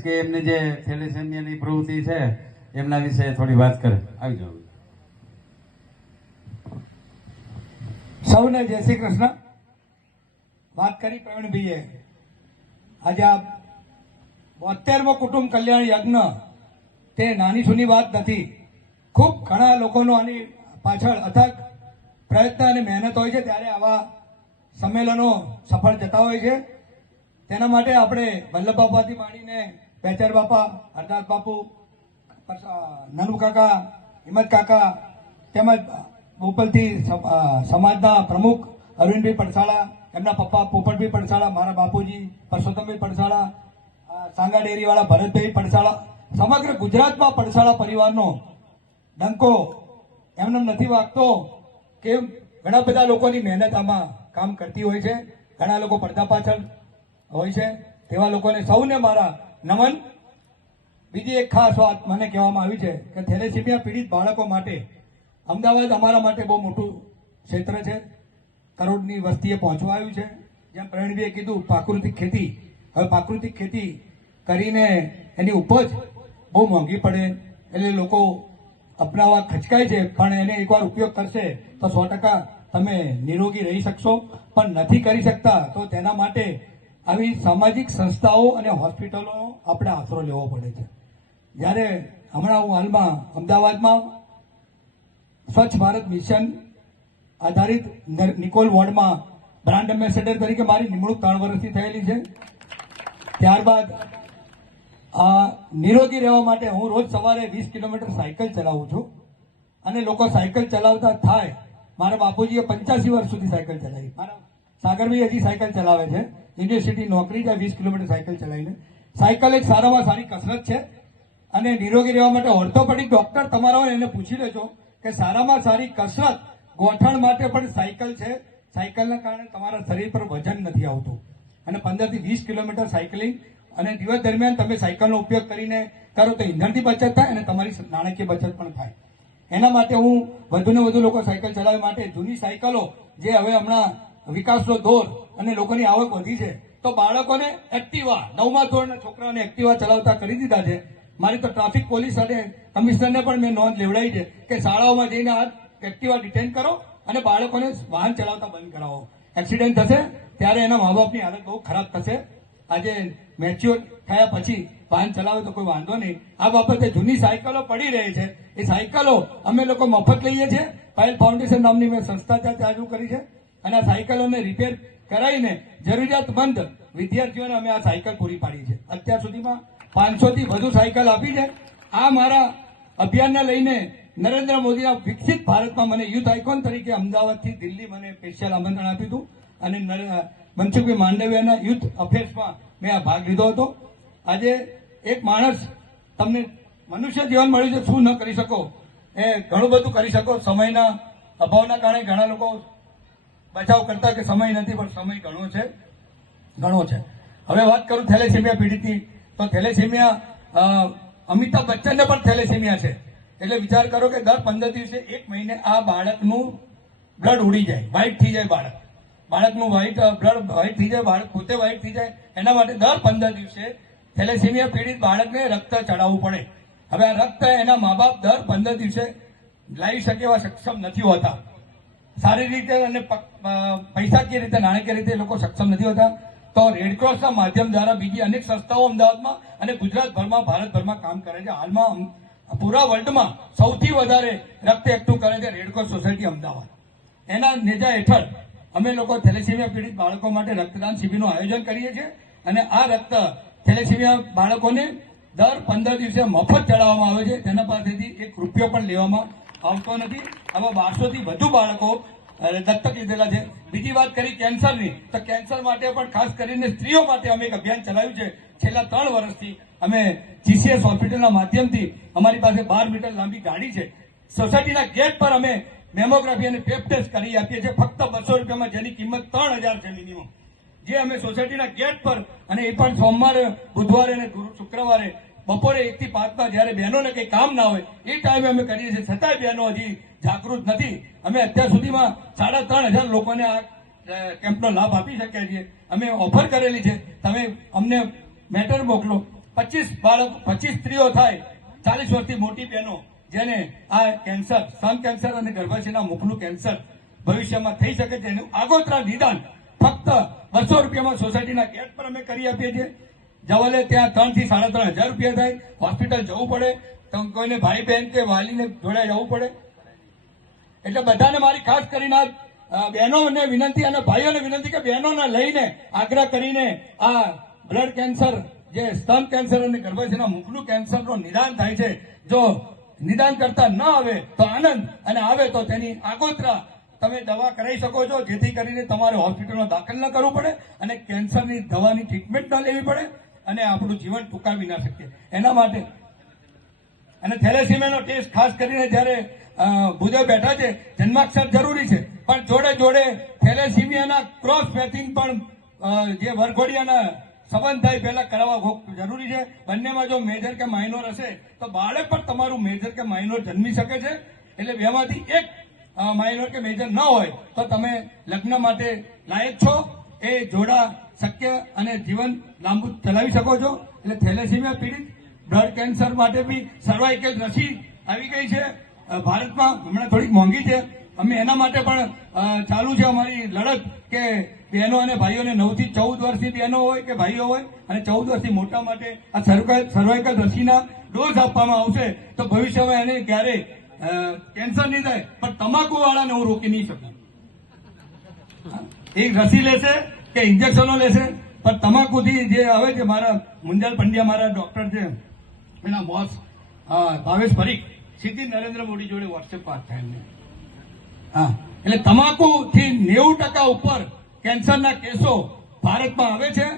કહીશ કે એમની જે થેલેસેમિયાની પ્રવૃત્તિ છે, એમના વિશે થોડી વાત કરે. આવી સૌને જય શ્રી કૃષ્ણ. વાત કરી પ્રવીણભાઈએ. આજે આ બોતેરમો કુટુંબ કલ્યાણ યજ્ઞ, તે નાની સુની વાત નથી. ખૂબ ઘણા લોકોનો આની પાછળ અથક પ્રયત્ન અને મહેનત હોય છે, ત્યારે આવા સંમેલનો સફળ જતા હોય છે. તેના માટે આપણે વલ્લભ બાપાથી માંડીને બેચર બાપા હરદાસ બાપુ નાનુ કાકા હિંમત કાકા તેમજ સમ- સમાજના પ્રમુખ અરવિંદભાઈ પડસાળા એમના પપ્પા પોપટભાઈ પડસાળા મારા બાપુજી પરસોત્તમભાઈ પડસાળા સાંગા ડેરીવાળા ભરતભાઈ પડસાળા સમગ્ર ગુજરાતમાં પડસાળા પરિવારનો ડંકો એમને નથી વાગતો કે ઘણા બધા લોકોની મહેનત આમાં કામ કરતી હોય છે, ઘણા લોકો પડદા પાછળ હોય છે, તેવા લોકોને સૌને મારા નમન બીજી એક ખાસ વાત મને કહેવામાં આવી છે કે થેલેસીમિયા પીડિત બાળકો માટે અમદાવાદ અમારા માટે બહુ મોટું ક્ષેત્ર છે. કરોડની વસ્તીએ પહોંચવા આવ્યું છે. જેમ પ્રવીણભાઈએ કીધું, પ્રાકૃતિક ખેતી. હવે પ્રાકૃતિક ખેતી કરીને એની ઉપજ બહુ મોંઘી પડે. એટલે લોકો અપનાવવા ખચકાય છે. પણ એને એકવાર ઉપયોગ કરશે તો સો ટકા તમે નિરોગી રહી શકશો. પણ નથી કરી શકતા તો તેના માટે આવી સામાજિક સંસ્થાઓ અને હોસ્પિટલો આપણે આશરો લેવો પડે છે. જ્યારે હમણાં હું હાલમાં અમદાવાદમાં સ્વચ્છ ભારત મિશન આધારિત નિકોલ વોર્ડમાં બ્રાન્ડ એમ્બેસેડર તરીકે મારી નિમણૂક ત્રણ વર્ષથી થયેલી છે. ત્યારબાદ આ નિરોગી રહેવા માટે હું રોજ સવારે વીસ કિલોમીટર સાયકલ ચલાવું છું. અને લોકો સાયકલ ચલાવતા થાય. મારા બાપુજીએ પંચ્યાસી વર્ષ સુધી સાયકલ ચલાવી. મારા સાગરભાઈ હજી સાયકલ ચલાવે છે. યુનિવર્સિટી નોકરી જાય, વીસ કિલોમીટર સાયકલ ચલાવીને. સાયકલ એક સારામાં સારી કસરત છે અને નિરોગી રહેવા માટે ઓર્થોપેડિક ડોક્ટર તમારા હોય એને પૂછી લેજો કે સારામાં સારી કસરત ગોઠણ માટે પણ સાયકલ છે. સાયકલના કારણે તમારા શરીર પર વજન નથી આવતું. અને પંદરથી વીસ કિલોમીટર સાયકલિંગ અને દિવસ દરમિયાન તમે સાયકલનો ઉપયોગ કરીને કરો તો ઇંધણની બચત થાય અને તમારી નાણાકીય બચત પણ થાય. એના માટે હું વધુને વધુ લોકો સાયકલ ચલાવવા માટે જૂની સાયકલો જે હવે હમણાં વિકાસનો દોર અને લોકોની આવક વધી છે, તો બાળકોને એક્ટિવા, નવમા ધોરણના છોકરાઓને એક્ટિવા ચલાવતા કરી દીધા છે. મારી તો ટ્રાફિક પોલીસ અને કમિશનરને પણ મેં નોંધ લેવડાવી છે કે શાળાઓમાં જઈને આ એક્ટિવા ડિટેન કરો અને બાળકોને વાહન ચલાવતા બંધ કરાવો. એક્સિડન્ટ થશે, ત્યારે એના મા બાપની હાલત બહુ ખરાબ થશે. આજે મેચ્યોર થયા પછી વાહન ચલાવે તો કોઈ વાંધો નહીં. આ બાબતે જૂની સાયકલો પડી રહી છે. એ સાયકલો અમે લોકો મફત લઈએ છીએ. પાયલ ફાઉન્ડેશન નામની મેં સંસ્થા ત્યાં ચાલુ કરી છે. અને આ સાયકલોને રિપેર કરાવીને જરૂરિયાતમંદ વિદ્યાર્થીઓને અમે આ સાયકલ પૂરી પાડી છે. અત્યાર સુધીમાં પાંચસો થી વધુ સાયકલ આપી છે. આ મારા અભિયાનને લઈને નરેન્દ્ર મોદીના વિકસિત ભારતમાં મને યુથ આઇકોન તરીકે અમદાવાદથી દિલ્હી મને સ્પેશિયલ આમંત્રણ આપ્યું હતું. અને મનસુખભાઈ માંડવિયાના યુથ અફેર્સમાં મેં આ ભાગ લીધો હતો. આજે એક માણસ તમને મનુષ્ય જીવન મળ્યું છે, શું ન કરી શકો? એ ઘણું બધું કરી શકો. સમયના અભાવના કારણે ઘણા લોકો બચાવ કરતા કે સમય નથી, પણ સમય ઘણો છે. ઘણો છે. હવે વાત કરું થેલેસેમિયા પીડિતની. તો થેલેસેમિયા અમિતાભ બચ્ચનને પણ થેલેસેમિયા છે. એટલે વિચાર કરો કે દર પંદર દિવસે એક મહિને આ બાળકનું બ્લડ ઉડી જાય વ્હાઇટ થઈ જાય બાળક. બાળકનું વ્હાઇટ બ્લડ વ્હાઇટ થઈ જાય, બાળક પોતે વ્હાઇટ થઈ જાય. એના માટે દર પંદર દિવસે થેલેસેમિયા પીડિત બાળકને રક્ત ચડાવવું પડે. હવે આ રક્ત એના મા બાપ દર પંદર દિવસે લાવી શકે એવા સક્ષમ નથી હોતા. શારીરિક રીતે અને પૈસાકીય રીતે નાણાકીય રીતે લોકો સક્ષમ નથી હોતા, તો રેડક્રોસના માધ્યમ દ્વારા બીજી અનેક સંસ્થાઓ અમદાવાદમાં અને ગુજરાતભરમાં, ભારતભરમાં કામ કરે છે. હાલમાં પૂરા વર્લ્ડમાં સૌથી વધારે રક્ત એકઠું કરે છે રેડક્રોસ સોસાયટી અમદાવાદ. એના નેજા હેઠળ અમે લોકો થેલેસેમિયા પીડિત બાળકો માટે રક્તદાન શિબિરનું આયોજન કરીએ છીએ અને આ રક્ત થેલેસેમિયા બાળકોને દર પંદર દિવસે મફત ચડાવવામાં આવે છે. તેના પાસેથી એક રૂપિયો પણ લેવામાં આવતો નથી. આવા બારસોથી વધુ બાળકો દત્તક લીધેલા છે. બીજી વાત કરી કેન્સરની. તો કેન્સર માટે પણ ખાસ કરીને સ્ત્રીઓ માટે અમે એક અભિયાન ચલાવ્યું છે. છેલ્લા ત્રણ વર્ષથી અમે જીસીએસ હોસ્પિટલના માધ્યમથી અમારી પાસે બાર મીટર લાંબી ગાડી છે. સોસાયટીના ગેટ પર અમે મેમોગ્રાફી અને પેપ કરી આપીએ છીએ. ફક્ત બસો રૂપિયામાં જેની કિંમત ત્રણ હજાર છે મિનિમમ જે અમે સોસાયટીના ગેટ પર અને એ પણ સોમવારે, બુધવારે અને શુક્રવારે બપોરે એક થી પાંચમાં જયારે બહેનોને કંઈ કામ ના હોય, એ ટાઈમે અમે કરીએ છીએ. છતાંય બહેનો હજી જાગૃત નથી. અમે અત્યાર સુધીમાં સાડા ત્રણ હજાર લોકોને આ કેમ્પનો લાભ આપી શક્યા છીએ. અમે ઓફર કરેલી છે. તમે અમને મેટર મોકલો. પચીસ બાળક, પચીસ સ્ત્રીઓ થાય, ચાલીસ વર્ષથી મોટી બહેનો, જેને આ કેન્સર સ્તન કેન્સર અને ગર્ભાશયના મુખનું કેન્સર ભવિષ્યમાં થઈ શકે છે. એનું આગોતરા નિદાન ફક્ત બસો રૂપિયામાં સોસાયટીના ગેટ પર અમે કરી આપીએ છીએ. જવાલે ત્યાં ત્રણથી સાડા ત્રણ હજાર રૂપિયા થાય. હોસ્પિટલ જવું પડે. તો કોઈને ભાઈ બહેન કે વાલીને જોડે જવું પડે. એટલે બધાને મારી ખાસ કરીને આ, બહેનોને વિનંતી અને ભાઈઓને વિનંતી કે બહેનોને લઈને આગ્રહ કરીને આ બ્લડ કેન્સર જે સ્તન કેન્સર અને ગર્ભાશયના મુખનું કેન્સરનું નિદાન થાય છે. જો નિદાન કરતા ન આવે તો આનંદ અને આવે તો તેની આગોતરા તમે દવા કરાવી શકો છો જેથી કરીને તમારે હોસ્પિટલમાં દાખલ ન કરવું પડે અને કેન્સરની દવાની ટ્રીટમેન્ટ ન લેવી પડે. અને આપણું જીવન ટૂંકાવી ના શકીએ. એના માટે અને થેલેસીમિયાનો ટેસ્ટ ખાસ કરીને જ્યારે ભુજે બેઠા છે, જન્માક્ષર જરૂરી છે. પણ જોડે જોડે થેલેસીમિયાના ક્રોસ મેચિંગ પણ જે વરઘોડિયાના સંબંધ થાય પહેલા કરાવવા જરૂરી છે. બંનેમાં જો મેજર કે માઇનોર હશે, તો બાળક પણ તમારું મેજર કે માઇનોર જન્મી શકે છે. એટલે બેમાંથી એક માઇનોર કે મેજર ન હોય, તો તમે લગ્ન માટે લાયક છો. એ જોડા શક્ય અને જીવન લાંબુ ચલાવી શકો છો. એટલે થેલેસીમિયા પીડિત, બ્લડ કેન્સર માટે બી સર્વાઇકલ રસી આવી ગઈ છે. ભારતમાં હમણાં થોડીક મોંઘી છે. અમે એના માટે પણ ચાલુ છે અમારી લડત કે બહેનો અને ભાઈઓને નવથી ચૌદ વર્ષની બહેનો હોય કે ભાઈઓ હોય અને ચૌદ વર્ષથી મોટા માટે આ સર્વાઇકલ રસીના ડોઝ આપવામાં આવશે, તો ભવિષ્યમાં એને ક્યારેય કેન્સર નહીં થાય. પણ તમાકુ વાળાને હું રોકી નહીં શકું. એ રસી લેશે કે ઇન્જેક્શનો લેશે પણ તમાકુથી જે આવે છે, મારા મુંજાલ પંડ્યા મારા ડોક્ટર છે, એના બોસ ભાવેશ પરીખ, સીધી નરેન્દ્ર મોદી જોડે વોટ્સએપ વાત થાય હા, એટલે તમાકુથી નેવું ટકા ઉપર કેન્સરના કેસો ભારતમાં આવે છે.